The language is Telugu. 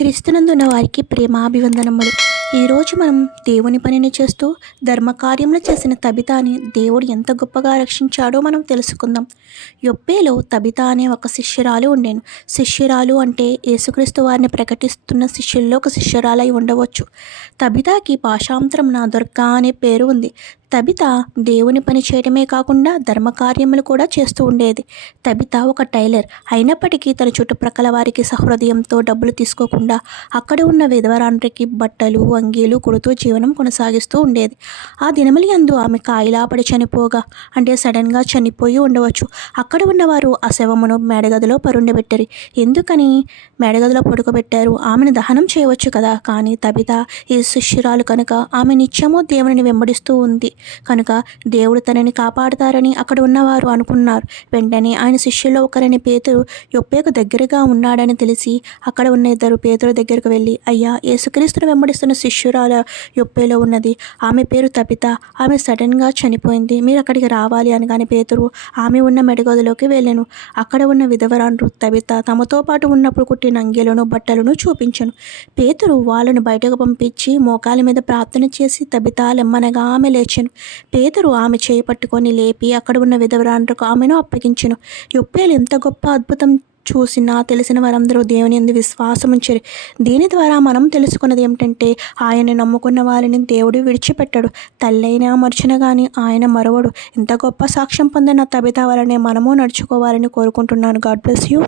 క్రీస్తునందున్న వారికి ప్రేమాభివందనములు. ఈరోజు మనం దేవుని పనిని చేస్తూ ధర్మకార్యములు చేసిన తబితాని దేవుడు ఎంత గొప్పగా రక్షించాడో మనం తెలుసుకుందాం. యొప్పేలో తబిత అనే ఒక శిష్యురాలు ఉండేను. శిష్యురాలు అంటే యేసుక్రీస్తు వారిని ప్రకటిస్తున్న శిష్యుల్లో ఒక శిష్యురాలై ఉండవచ్చు. తబితాకి భాషాంతరం నా దుర్గా అనే పేరు ఉంది. తబిత దేవుని పని చేయడమే కాకుండా ధర్మకార్యములు కూడా చేస్తూ ఉండేది. తబిత ఒక టైలర్. అయినప్పటికీ తన చుట్టుప్రక్కల వారికి సహృదయంతో డబ్బులు తీసుకోకుండా అక్కడ ఉన్న విధవరాండ్రికి బట్టలు వంగీలు కుడుతూ జీవనం కొనసాగిస్తూ ఉండేది. ఆ దినములు యందు ఆమె కాయిలాపడి చనిపోగా అంటే సడన్గా చనిపోయి ఉండవచ్చు. అక్కడ ఉన్నవారు ఆ శవమును మేడగదిలో పరుండబెట్టరు. ఎందుకని? మేడగదిలో పడుకోబెట్టారు. ఆమెను దహనం చేయవచ్చు కదా? కానీ తబిత ఈ శిష్యురాలు కనుక ఆమె నిత్యము దేవుని వెంబడిస్తూ ఉంది. కనుక దేవుడు తనని కాపాడుతారని అక్కడ ఉన్నవారు అనుకున్నారు. వెంటనే ఆయన శిష్యుల్లో ఒకరిని పేతురు యొప్పేకు దగ్గరగా ఉన్నాడని తెలిసి అక్కడ ఉన్న ఇద్దరు పేతురు దగ్గరకు వెళ్ళి అయ్యా యేసుక్రీస్తును వెంబడిస్తున్న శిష్యు శిష్యురాల యొప్పేలో ఉన్నది. ఆమె పేరు తపిత ఆమె సడన్గా చనిపోయింది. మీరు అక్కడికి రావాలి అనగానే పేతురు ఆమె ఉన్న మెడగదిలోకి వెళ్ళాను. అక్కడ ఉన్న విధవరాండ్రు తబిత తమతో పాటు ఉన్నప్పుడు కుట్టిన అంగీలను బట్టలను చూపించను. పేతురు వాళ్ళను బయటకు పంపించి మోకాల మీద ప్రార్థన చేసి తబిత లెమ్మనగా ఆమె లేచాను. పేతురు ఆమె చేయి పట్టుకొని లేపి అక్కడ ఉన్న విధవరాండ్రకు ఆమెను అప్పగించను. యొప్పేలు ఎంత గొప్ప అద్భుతం చూసినా తెలిసిన వారందరూ దేవుని ఎందు విశ్వాసం ఉంచారు. దీని ద్వారా మనం తెలుసుకున్నది ఏమిటంటే ఆయన నమ్ముకున్న వారిని దేవుడు విడిచిపెట్టాడు. తల్లైనా మర్చిన కానీ ఆయన మరవడు. ఇంత గొప్ప సాక్ష్యం పొందిన తబిత వలనే మనము నడుచుకోవాలని కోరుకుంటున్నాను. God bless you.